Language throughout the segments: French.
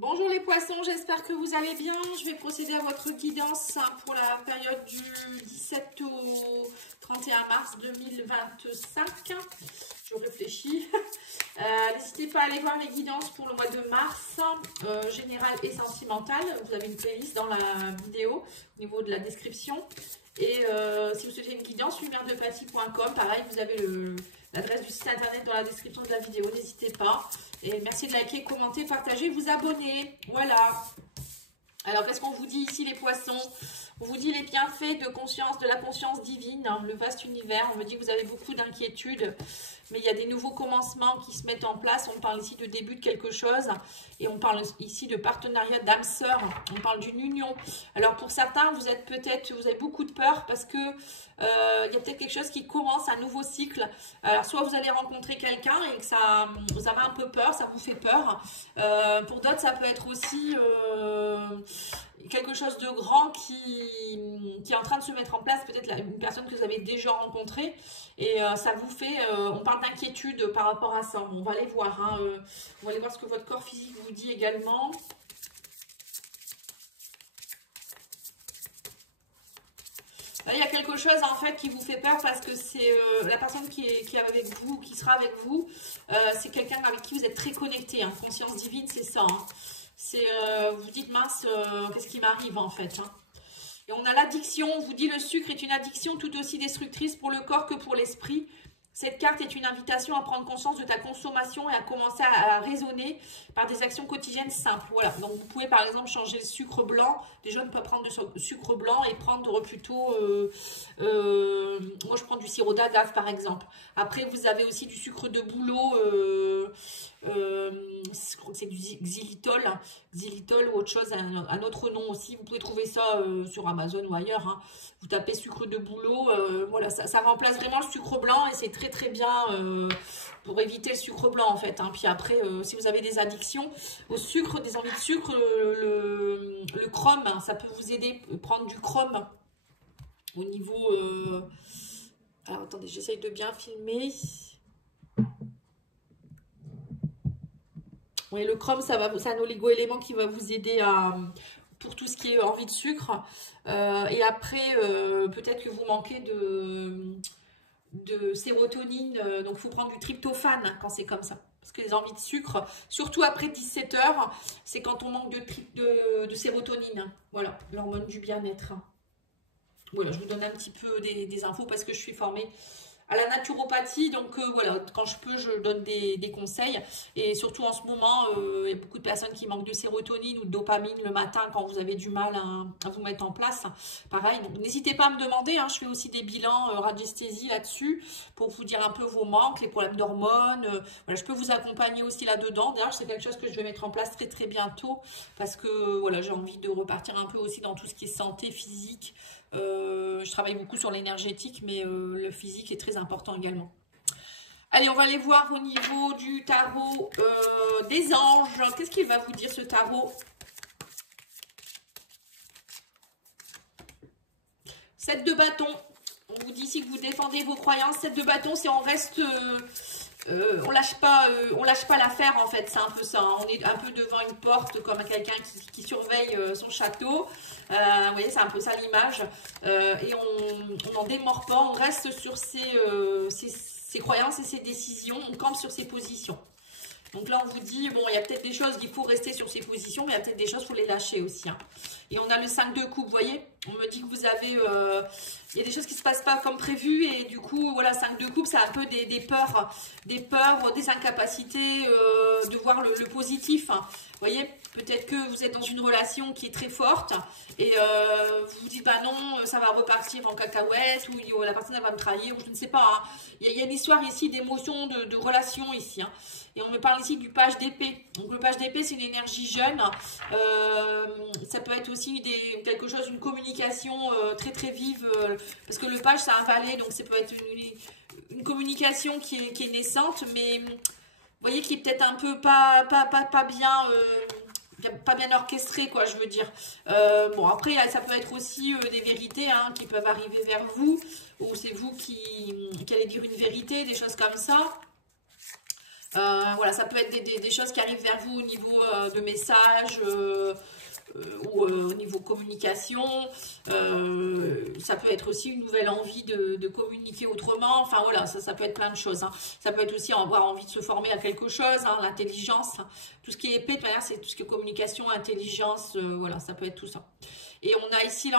Bonjour les poissons, j'espère que vous allez bien. Je vais procéder à votre guidance pour la période du 17 au 31 mars 2025. Je réfléchis. N'hésitez pas à aller voir les guidances pour le mois de mars, général et sentimental. Vous avez une playlist dans la vidéo au niveau de la description. Et si vous souhaitez une guidance, lumieredepathie.com. Pareil, vous avez l'adresse du site internet dans la description de la vidéo. N'hésitez pas. Et merci de liker, commenter, partager, vous abonner. Voilà. Alors, qu'est-ce qu'on vous dit ici, les poissons? On vous dit les bienfaits de la conscience divine, hein, le vaste univers. On me dit que vous avez beaucoup d'inquiétudes, mais il y a des nouveaux commencements qui se mettent en place. On parle ici de début de quelque chose et on parle ici de partenariat d'âme sœur. On parle d'une union. Alors, pour certains, vous avez beaucoup de peur parce que il y a peut-être quelque chose qui commence, un nouveau cycle. Alors, soit vous allez rencontrer quelqu'un et que vous avez un peu peur, ça vous fait peur. Pour d'autres, ça peut être aussi quelque chose de grand qui est en train de se mettre en place, peut-être une personne que vous avez déjà rencontrée, et ça vous fait, on parle d'inquiétude par rapport à ça. On va aller voir, hein, on va aller voir ce que votre corps physique vous dit également. Là, il y a quelque chose en fait qui vous fait peur parce que c'est la personne qui est avec vous, qui sera avec vous, c'est quelqu'un avec qui vous êtes très connecté, hein. Conscience divine, c'est ça, hein. C'est, vous dites, mince, qu'est-ce qui m'arrive en fait, hein. Et on a l'addiction, on vous dit le sucre est une addiction tout aussi destructrice pour le corps que pour l'esprit. Cette carte est une invitation à prendre conscience de ta consommation et à commencer à raisonner par des actions quotidiennes simples. Voilà, donc vous pouvez par exemple changer le sucre blanc. Déjà, on peut prendre du sucre blanc et prendre plutôt... moi, je prends du sirop d'agave par exemple. Après, vous avez aussi du sucre de bouleau. Je crois que c'est du xylitol. Xylitol ou autre chose, un autre nom aussi. Vous pouvez trouver ça sur Amazon ou ailleurs, hein. Vous tapez sucre de bouleau, voilà, ça remplace vraiment le sucre blanc et c'est très très bien pour éviter le sucre blanc en fait, hein. Puis après, si vous avez des addictions au sucre, des envies de sucre, le chrome, hein, ça peut vous aider, prendre du chrome au niveau... Alors attendez, j'essaye de bien filmer. Oui, le chrome, c'est un oligo-élément qui va vous aider pour tout ce qui est envie de sucre. Et après, peut-être que vous manquez de sérotonine. Donc, il faut prendre du tryptophane quand c'est comme ça. Parce que les envies de sucre, surtout après 17 h, c'est quand on manque de sérotonine. Voilà, l'hormone du bien-être. Voilà, je vous donne un petit peu des infos parce que je suis formée à la naturopathie, donc voilà, quand je peux, je donne des conseils. Et surtout en ce moment, il y a beaucoup de personnes qui manquent de sérotonine ou de dopamine le matin quand vous avez du mal à vous mettre en place. Pareil, donc n'hésitez pas à me demander, hein, je fais aussi des bilans radiesthésie là-dessus pour vous dire un peu vos manques, les problèmes d'hormones. Voilà, je peux vous accompagner aussi là-dedans. D'ailleurs, c'est quelque chose que je vais mettre en place très très bientôt parce que voilà, j'ai envie de repartir un peu aussi dans tout ce qui est santé physique. Je travaille beaucoup sur l'énergétique, mais le physique est très important également. Allez, on va aller voir au niveau du tarot des anges. Qu'est-ce qu'il va vous dire ce tarot? 7 de bâton. On vous dit ici que vous défendez vos croyances. 7 de bâton, c'est on reste... on lâche pas l'affaire en fait, c'est un peu ça, hein. On est un peu devant une porte comme quelqu'un qui surveille son château. Vous voyez, c'est un peu ça l'image. Et on n'en démord pas, on reste sur ses croyances et ses décisions, on campe sur ses positions. Donc là, on vous dit, bon, il y a peut-être des choses, il faut rester sur ses positions, mais il y a peut-être des choses, il faut les lâcher aussi, hein. Et on a le 5 de coupe, vous voyez, on me dit que vous avez, il y a des choses qui ne se passent pas comme prévu, et du coup, voilà, 5 de coupe, c'est un peu des peurs, des incapacités de voir le positif, hein. Vous voyez, peut-être que vous êtes dans une relation qui est très forte, et vous vous dites, bah non, ça va repartir en cacahuète, ou la personne elle va me trahir, ou je ne sais pas, hein. Il y a une histoire ici d'émotion, de relation ici, hein. Et on me parle ici du page d'épée. Donc le page d'épée, c'est une énergie jeune. Ça peut être aussi quelque chose, une communication très très vive. Parce que le page, c'est un valet, donc ça peut être une communication qui est naissante, mais vous voyez, qui est peut-être un peu pas bien orchestrée, quoi, je veux dire. Bon, après, ça peut être aussi des vérités, hein, qui peuvent arriver vers vous, ou c'est vous qui allez dire une vérité, des choses comme ça. Voilà, ça peut être des choses qui arrivent vers vous au niveau de messages ou au niveau communication. Ça peut être aussi une nouvelle envie de communiquer autrement. Enfin voilà, ça peut être plein de choses. Hein. Ça peut être aussi avoir envie de se former à quelque chose, hein, l'intelligence. Tout ce qui est épée, de manière, c'est tout ce qui est communication, intelligence. Voilà, ça peut être tout ça. Et on a ici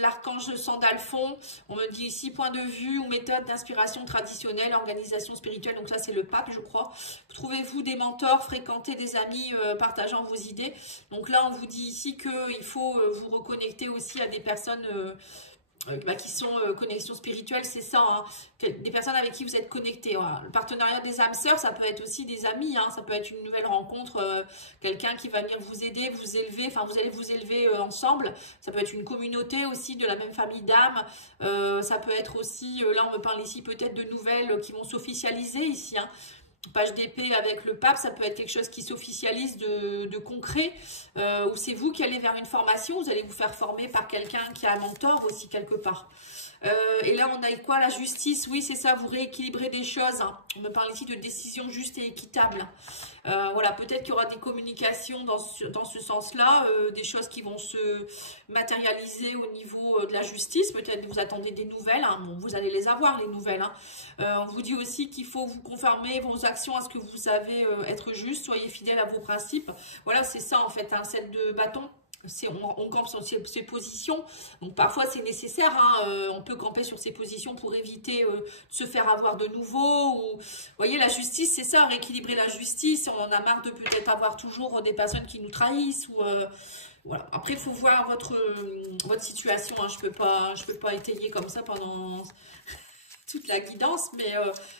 l'archange Sandalphon. On me dit ici point de vue ou méthode d'inspiration traditionnelle, organisation spirituelle. Donc ça, c'est le pape, je crois. Trouvez-vous des mentors, fréquentez des amis partageant vos idées. Donc là, on vous dit ici qu'il faut vous reconnecter aussi à des personnes qui sont connexions spirituelles, c'est ça, hein, des personnes avec qui vous êtes connectés. Voilà. Le partenariat des âmes sœurs, ça peut être aussi des amis, hein, ça peut être une nouvelle rencontre, quelqu'un qui va venir vous aider, vous élever, enfin vous allez vous élever ensemble. Ça peut être une communauté aussi de la même famille d'âmes. Ça peut être aussi, là on me parle ici peut-être de nouvelles qui vont s'officialiser ici, hein. Page d'épée avec le pape, ça peut être quelque chose qui s'officialise de concret, ou c'est vous qui allez vers une formation, vous allez vous faire former par quelqu'un qui a un mentor aussi quelque part. Et là on a quoi? La justice, oui c'est ça, vous rééquilibrez des choses, hein. On me parle ici de décisions justes et équitables. Voilà, peut-être qu'il y aura des communications dans ce sens-là, des choses qui vont se matérialiser au niveau de la justice. Peut-être vous attendez des nouvelles, hein. Bon, vous allez les avoir les nouvelles, hein. On vous dit aussi qu'il faut vous conformer vos actions à ce que vous savez être juste, soyez fidèles à vos principes. Voilà, c'est ça en fait, un set de bâtons. On campe sur ses positions, donc parfois c'est nécessaire, hein, on peut camper sur ses positions pour éviter de se faire avoir de nouveau. Ou, vous voyez, la justice, c'est ça, rééquilibrer la justice. On en a marre de peut-être avoir toujours des personnes qui nous trahissent. Ou, voilà. Après, il faut voir votre situation, hein. Je peux pas étayer comme ça pendant toute la guidance, mais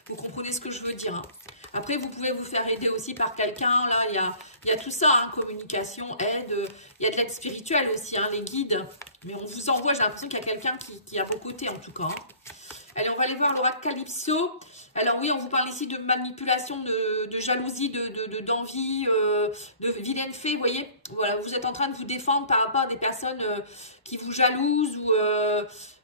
vous comprenez ce que je veux dire, hein. Après, vous pouvez vous faire aider aussi par quelqu'un. Là, il y a tout ça, hein, communication, aide. Il y a de l'aide spirituelle aussi, hein, les guides. Mais on vous envoie, j'ai l'impression qu'il y a quelqu'un qui est à vos côtés, en tout cas, hein. Allez, on va aller voir l'oracle Calypso. Alors oui, on vous parle ici de manipulation, de jalousie, d'envie, de vilaine fée, vous voyez. Voilà, vous êtes en train de vous défendre par rapport à des personnes qui vous jalousent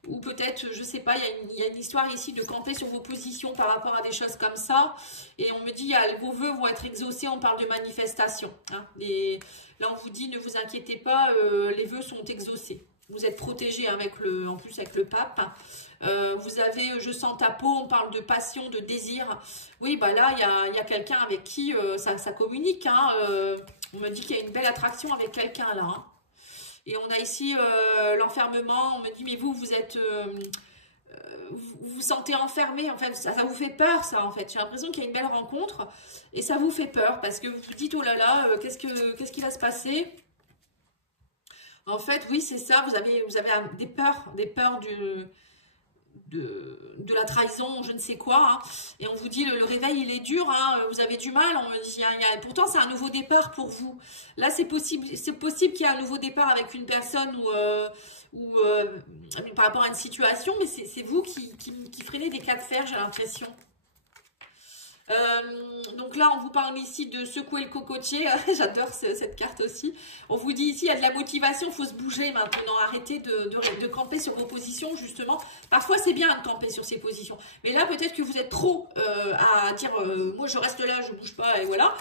ou peut-être, je sais pas, il y a une histoire ici de camper sur vos positions par rapport à des choses comme ça. Et on me dit, vos vœux vont être exaucés, on parle de manifestation, hein. Et là, on vous dit, ne vous inquiétez pas, les vœux sont exaucés. Vous êtes protégé en plus avec le pape. Vous avez je sens ta peau, on parle de passion, de désir. Oui, bah là, il y a quelqu'un avec qui ça communique, hein. On me dit qu'il y a une belle attraction avec quelqu'un là, hein. Et on a ici l'enfermement. On me dit, mais vous êtes... vous vous sentez enfermé, en fait, ça vous fait peur, ça, en fait. J'ai l'impression qu'il y a une belle rencontre et ça vous fait peur parce que vous vous dites, oh là là, qu'est-ce qui va se passer? En fait, oui, c'est ça, vous avez des peurs de la trahison, je ne sais quoi, hein. Et on vous dit, le réveil, il est dur, hein, vous avez du mal, on me dit, pourtant, c'est un nouveau départ pour vous. Là, c'est possible qu'il y ait un nouveau départ avec une personne ou par rapport à une situation, mais c'est vous qui freinez des cas de fer, j'ai l'impression. Donc là, on vous parle ici de secouer le cocotier. J'adore cette carte aussi. On vous dit ici, il y a de la motivation, il faut se bouger maintenant. Arrêtez de camper sur vos positions, justement. Parfois, c'est bien de camper sur ses positions. Mais là, peut-être que vous êtes trop à dire, moi, je reste là, je bouge pas, et voilà.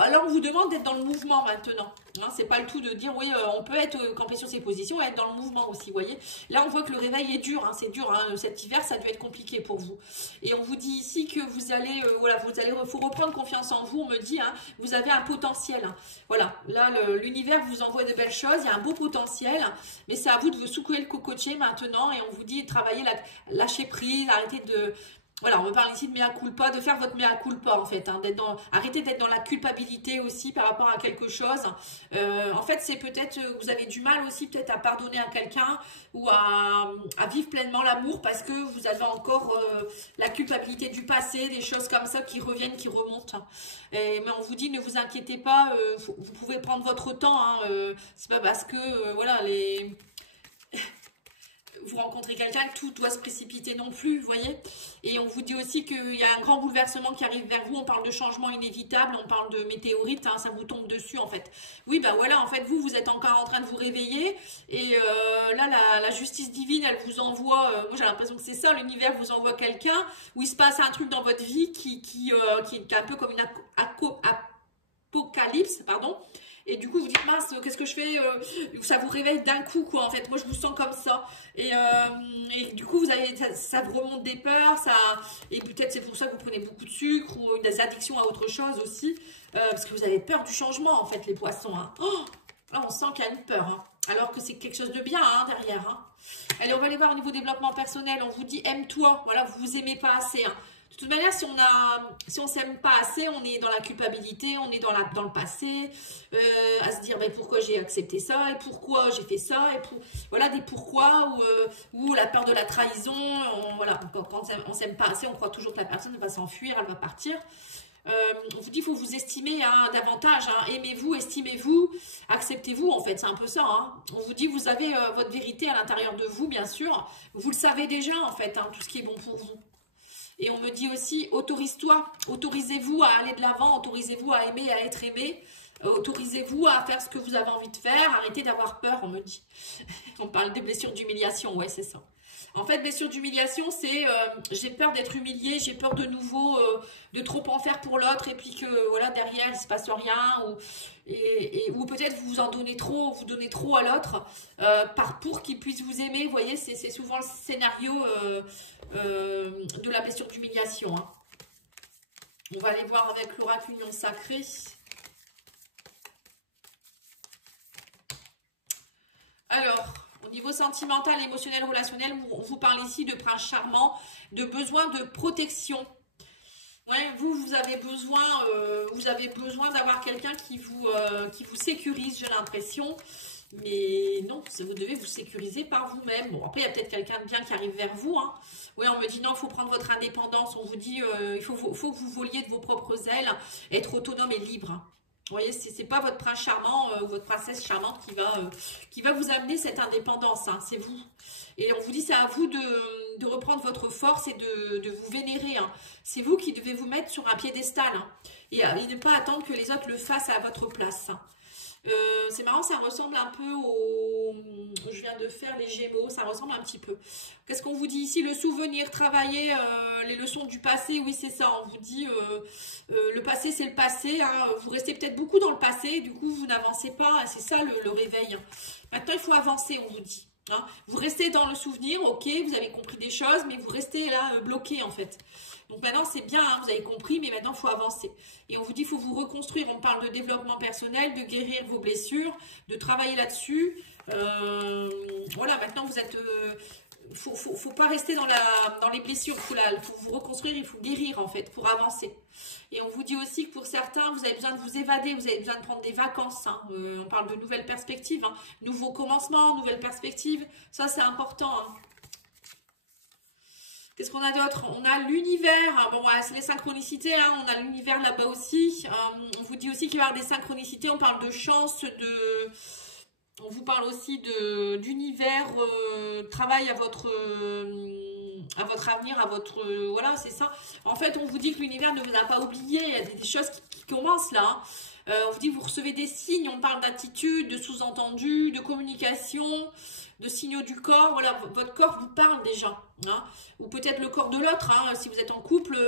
Alors, on vous demande d'être dans le mouvement maintenant. Hein, c'est pas le tout de dire, oui, on peut être campé sur ses positions et être dans le mouvement aussi, vous voyez. Là, on voit que le réveil est dur, hein, c'est dur, hein, cet hiver, ça a dû être compliqué pour vous. Et on vous dit ici que vous allez, faut reprendre confiance en vous, on me dit, hein, vous avez un potentiel, hein. Voilà, là, l'univers vous envoie de belles choses, il y a un beau potentiel, mais c'est à vous de vous secouer le cocotier maintenant, et on vous dit, travailler, lâcher prise, arrêtez de... Voilà, on me parle ici de mea culpa, de faire votre mea culpa en fait, hein, arrêtez d'être dans la culpabilité aussi par rapport à quelque chose. En fait, c'est peut-être, vous avez du mal aussi peut-être à pardonner à quelqu'un ou à vivre pleinement l'amour parce que vous avez encore la culpabilité du passé, des choses comme ça qui reviennent, qui remontent. Mais on vous dit, ne vous inquiétez pas, vous pouvez prendre votre temps, hein, c'est pas parce que, voilà, vous rencontrez quelqu'un, tout doit se précipiter non plus, vous voyez. Et on vous dit aussi qu'il y a un grand bouleversement qui arrive vers vous. On parle de changement inévitable, on parle de météorite, hein, ça vous tombe dessus en fait. Oui, ben voilà, en fait, vous êtes encore en train de vous réveiller. Et là, la justice divine, elle vous envoie, moi j'ai l'impression que c'est ça, l'univers vous envoie quelqu'un où il se passe un truc dans votre vie qui est un peu comme une apocalypse, pardon. Et du coup, vous dites, mince, qu'est-ce que je fais? Ça vous réveille d'un coup, quoi, en fait. Moi, je vous sens comme ça. Et du coup, ça vous remonte des peurs. Et peut-être c'est pour ça que vous prenez beaucoup de sucre ou des addictions à autre chose aussi. Parce que vous avez peur du changement, en fait, les poissons. Hein. Oh, là, on sent qu'il y a une peur. Hein. Alors que c'est quelque chose de bien hein, derrière. Hein. Allez, on va aller voir au niveau développement personnel. On vous dit, aime-toi. Voilà, vous vous aimez pas assez. Hein. De toute manière, si on s'aime pas assez, on est dans la culpabilité, on est dans le passé, à se dire mais pourquoi j'ai accepté ça et pourquoi j'ai fait ça et voilà des pourquoi ou la peur de la trahison. Voilà, quand on s'aime pas assez, on croit toujours que la personne va s'enfuir, elle va partir. On vous dit il faut vous estimer hein, davantage, hein, aimez-vous, estimez-vous, acceptez-vous en fait, c'est un peu ça. Hein. On vous dit vous avez votre vérité à l'intérieur de vous, bien sûr, vous le savez déjà en fait, hein, tout ce qui est bon pour vous. Et on me dit aussi, autorise-toi, autorisez-vous à aller de l'avant, autorisez-vous à aimer, à être aimé, autorisez-vous à faire ce que vous avez envie de faire, arrêtez d'avoir peur, on me dit. On parle des blessures d'humiliation, ouais, c'est ça. En fait, blessure d'humiliation, c'est j'ai peur d'être humiliée, j'ai peur de nouveau de trop en faire pour l'autre et puis que voilà derrière il se passe rien ou peut-être vous en donnez trop, vous donnez trop à l'autre pour qu'il puisse vous aimer. Vous voyez, c'est souvent le scénario de la blessure d'humiliation. Hein. On va aller voir avec l'oracle Union Sacrée. Alors, au niveau sentimental, émotionnel, relationnel, on vous parle ici de prince charmant, de besoin de protection. Ouais, vous avez besoin d'avoir quelqu'un qui vous sécurise, j'ai l'impression. Mais non, vous devez vous sécuriser par vous-même. Bon, après, il y a peut-être quelqu'un de bien qui arrive vers vous. Hein. Oui, on me dit non, il faut prendre votre indépendance. On vous dit, il faut que vous voliez de vos propres ailes, être autonome et libre. Hein. Vous voyez, c'est pas votre prince charmant ou votre princesse charmante qui va vous amener cette indépendance. Hein, c'est vous. Et on vous dit, c'est à vous de reprendre votre force et de vous vénérer. Hein. C'est vous qui devez vous mettre sur un piédestal. Hein, et ne pas attendre que les autres le fassent à votre place. Hein. C'est marrant, ça ressemble un peu au... Je viens de faire les Gémeaux, ça ressemble un petit peu. Qu'est-ce qu'on vous dit ici? Le souvenir, travailler les leçons du passé, oui c'est ça. On vous dit le passé c'est le passé. Hein. Vous restez peut-être beaucoup dans le passé, du coup vous n'avancez pas. C'est ça le réveil. Maintenant il faut avancer, on vous dit. Hein. Vous restez dans le souvenir, ok, vous avez compris des choses, mais vous restez là bloqué en fait. Donc maintenant c'est bien, hein, vous avez compris, mais maintenant il faut avancer. Et on vous dit il faut vous reconstruire, on parle de développement personnel, de guérir vos blessures, de travailler là-dessus. Voilà, maintenant vous êtes... faut pas rester dans les blessures, il faut vous reconstruire, il faut guérir en fait pour avancer. Et on vous dit aussi que pour certains, vous avez besoin de vous évader, vous avez besoin de prendre des vacances. Hein. On parle de nouvelles perspectives, hein. Nouveaux commencements, nouvelles perspectives, ça c'est important. Hein. Qu'est-ce qu'on a d'autre? On a l'univers. Bon, c'est les synchronicités. Hein. On a l'univers là-bas aussi. On vous dit aussi qu'il va y avoir des synchronicités. On parle de chance, on vous parle aussi d'univers, travail à votre avenir, à votre... voilà, c'est ça. En fait, on vous dit que l'univers ne vous a pas oublié. Il y a des choses qui commencent là. Hein. On vous dit que vous recevez des signes. On parle d'attitude, de sous-entendu, de communication, de signaux du corps. Voilà, votre corps vous parle déjà. Hein. Ou peut-être le corps de l'autre. Hein. Si vous êtes en couple,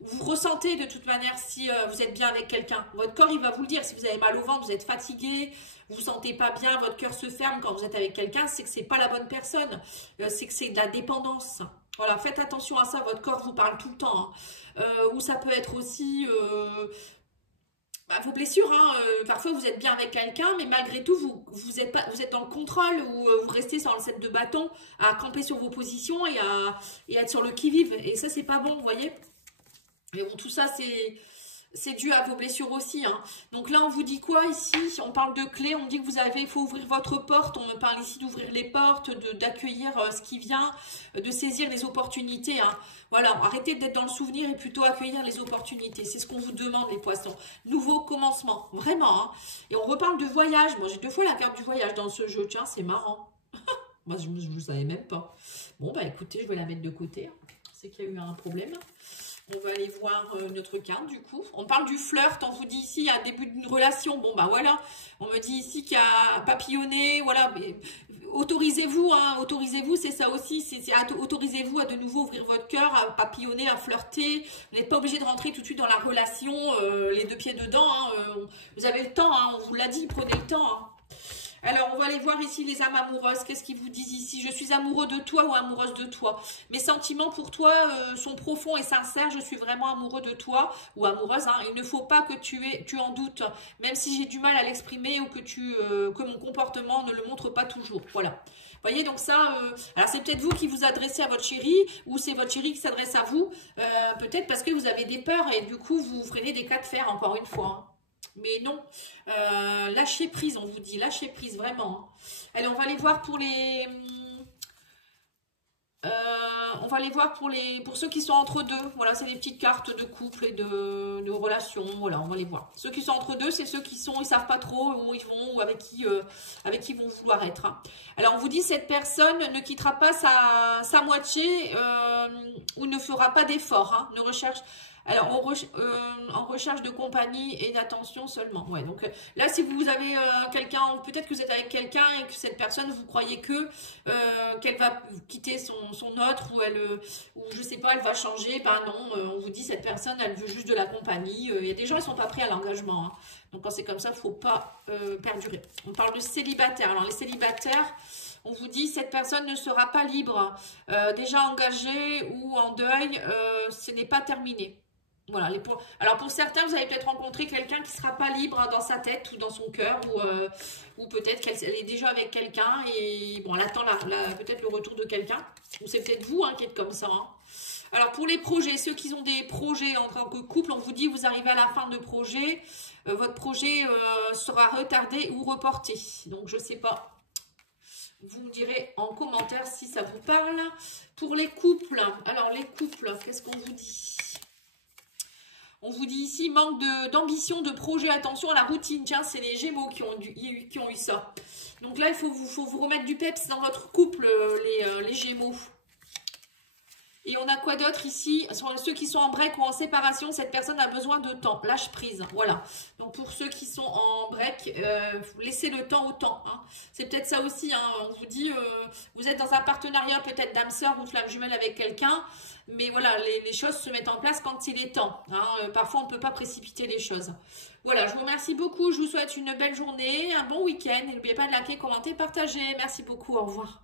vous ressentez de toute manière si vous êtes bien avec quelqu'un. Votre corps, il va vous le dire. Si vous avez mal au ventre, vous êtes fatigué, vous vous sentez pas bien, votre cœur se ferme quand vous êtes avec quelqu'un, c'est que c'est pas la bonne personne. C'est que c'est de la dépendance. Voilà, faites attention à ça. Votre corps vous parle tout le temps. Hein. Ou ça peut être aussi... vos blessures, hein, parfois vous êtes bien avec quelqu'un, mais malgré tout, vous êtes dans le contrôle ou vous restez sur le set de bâton à camper sur vos positions et à être sur le qui-vive. Et ça, c'est pas bon, vous voyez. Mais bon, tout ça, c'est dû à vos blessures aussi. Hein. Donc là, on vous dit quoi ici? On parle de clés, on dit que il faut ouvrir votre porte. On me parle ici d'ouvrir les portes, d'accueillir ce qui vient, de saisir les opportunités. Hein. Voilà, arrêtez d'être dans le souvenir et plutôt accueillir les opportunités. C'est ce qu'on vous demande, les poissons. Nouveau commencement, vraiment. Hein. Et on reparle de voyage. Moi, j'ai 2 fois la carte du voyage dans ce jeu. Tiens, c'est marrant. Moi, je ne savais même pas. Bon, bah écoutez, je vais la mettre de côté. C'est qu'il y a eu un problème. On va aller voir notre carte du coup. On parle du flirt, on vous dit ici, il y a un début d'une relation. Bon bah voilà, on me dit ici qu'il y a papillonné, voilà. Autorisez-vous, hein, autorisez-vous, c'est ça aussi. Autorisez-vous à de nouveau ouvrir votre cœur, à papillonner, à flirter. Vous n'êtes pas obligé de rentrer tout de suite dans la relation, les deux pieds dedans. Hein, vous avez le temps, hein, on vous l'a dit, prenez le temps. Hein. Alors, on va aller voir ici les âmes amoureuses. Qu'est-ce qu'ils vous disent ici? Je suis amoureux de toi ou amoureuse de toi. Mes sentiments pour toi sont profonds et sincères. Je suis vraiment amoureux de toi ou amoureuse. Hein. Il ne faut pas que tu en doutes, même si j'ai du mal à l'exprimer ou que mon comportement ne le montre pas toujours. Voilà. Vous voyez, donc ça, alors c'est peut-être vous qui vous adressez à votre chéri ou c'est votre chéri qui s'adresse à vous. Peut-être parce que vous avez des peurs et du coup, vous freinez des cas de fer, encore une fois. Hein. Mais non, lâchez prise, on vous dit, lâchez prise, vraiment. Allez, on va aller voir pour les... pour ceux qui sont entre deux. Voilà, c'est des petites cartes de couple et de relations. Voilà, on va les voir. Ceux qui sont entre deux, c'est ceux qui ils savent pas trop où ils vont ou avec qui ils vont vouloir être. Hein. Alors, on vous dit, cette personne ne quittera pas sa moitié ou ne fera pas d'efforts. Hein, ne recherche... Alors, en recherche de compagnie et d'attention seulement. Ouais, donc là, si vous avez quelqu'un, peut-être que vous êtes avec quelqu'un et que cette personne, vous croyez qu'elle va quitter son autre ou je sais pas, elle va changer. Ben non, on vous dit, cette personne, elle veut juste de la compagnie. Il y a des gens, ils sont pas prêts à l'engagement. Hein. Donc, quand c'est comme ça, il ne faut pas perdurer. On parle de célibataires. Alors, les célibataires... On vous dit, cette personne ne sera pas libre. Déjà engagée ou en deuil, ce n'est pas terminé. Voilà, alors pour certains, vous avez peut-être rencontré quelqu'un qui ne sera pas libre dans sa tête ou dans son cœur ou peut-être qu'elle est déjà avec quelqu'un et bon, elle attend peut-être le retour de quelqu'un. Ou c'est peut-être vous qui êtes comme ça. Hein. Alors pour les projets, ceux qui ont des projets en tant que couple, on vous dit vous arrivez à la fin de projet, votre projet sera retardé ou reporté. Donc je ne sais pas. Vous me direz en commentaire si ça vous parle. Pour les couples, alors les couples, qu'est-ce qu'on vous dit? On vous dit ici, manque d'ambition, de projet, attention à la routine. Tiens, c'est les Gémeaux qui ont eu ça. Donc là, il faut vous remettre du peps dans votre couple, les Gémeaux. Et on a quoi d'autre ici? Ceux qui sont en break ou en séparation, cette personne a besoin de temps. Lâche prise. Voilà. Donc pour ceux qui sont en break, laissez le temps au temps. Hein. C'est peut-être ça aussi. Hein. On vous dit, vous êtes dans un partenariat peut-être d'âme sœur ou flamme jumelle avec quelqu'un. Mais voilà, les choses se mettent en place quand il est temps. Hein. Parfois, on ne peut pas précipiter les choses. Voilà, je vous remercie beaucoup. Je vous souhaite une belle journée, un bon week-end. N'oubliez pas de liker, commenter, partager. Merci beaucoup. Au revoir.